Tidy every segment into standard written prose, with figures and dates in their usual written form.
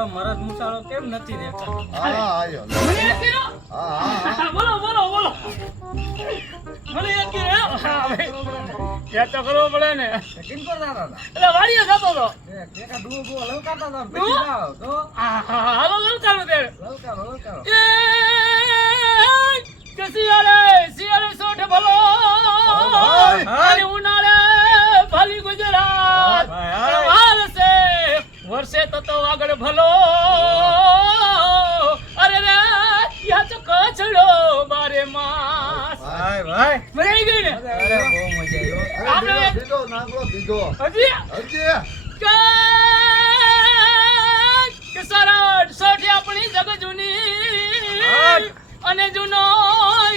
ઓલો મરદ મુસાળો કેમ નથી દેખાતો? હા આયો મને એક કીધો હા બોલો બોલો બોલો મને એક કીધો હા ભાઈ યાદ તો કરવો પડે ને કિન પર જાતા હતા? એટલે વાડીએ જતો હતો કેકા ડુઓ ડુઓ લલકારતા હતા, પછી જાઓ તો હાલો લલકારો તે લલકારો લલકારો. કે શિયાળે સોઠ ભલો અને ઉનાળે ભલી ગુજરાત વારસે વર્ષે તો આગળ ભલો અરે રે યા તો કચડો મારે માસ ભાઈ ભાઈ મજા આવી ગઈ ને અરે બહુ મજા આવી હો. આપણે બીજો નાગલો બીજો હજી હજી કે સારા સોઠી આપણી જગ જૂની અને જૂનો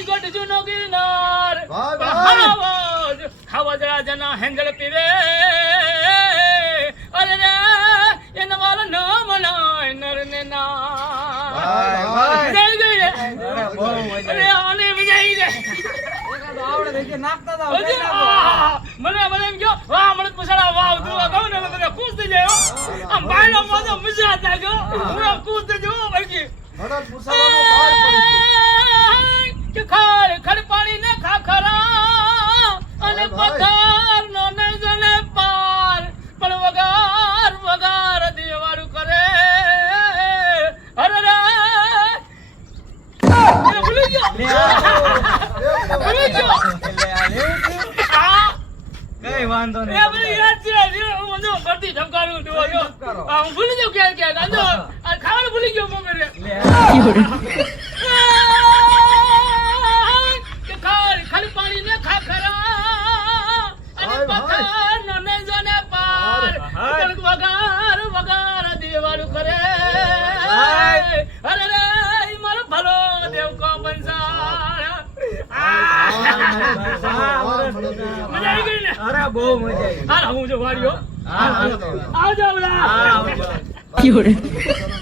ગઢ જૂનો ગિરનાર ભાઈ, ભાઈ. ખાવા જરા જના હેંગળ પીવે અરે રે એના વાળા ન મનાય નર ને ના ભાઈ, ભાઈ. મજા આવી ગઈ ને અરે બહુ મજા અરે આવી. આને મજા આવી જાય એકાદો આવડે તો કે નાખતા હતા, હજી કઈ નાખો. મને એમ ગયો વાહ મને પૂછડા વાહ તું કહું ને બધા ખુશ થઈ જાય હો. આમ ભાઈનો મોઢો મજા હતા ગયો હું ખુશ થઈ ગયો ભાઈ મરદ મુસાવાનો બાર પડી ગયો કે ખાર ખડ પાણી ને ખાખરા અને ભાઈ. પથ્થર નો નહીં જને પાર પણ વગાર વગાર દેવારું કરે અરે રે ભૂલી ગયો ભૂલી ગયો એટલે આ લેવું થયું? આ કઈ વાંધો એ નહીં. મને યાદ છે હું જો કરતી ધમકારું છું જો ધમકારો. હું ભૂલી જાઉં ક્યાં ક્યાં આ જો આ ખાવાનું ભૂલી ગયો મમ્મી રે લે, કે ખાલી પાણી ને ખાખરા અને ભાઈ, ભાઈ. પથ્થર નો ને જોને પાર ભાઈ. પણ વગાર વગાર દેવાળું કરે ભાઈ. અરે રે ઈ મારો ભલો દેવ કો બંસાર હા, મરદ મજા આવી ગઈ ને અરે બહુ મજા આવી. હાલ હું જો વાળ્યો હા, આવજો બધા હા, આવજો. મુસાવાનો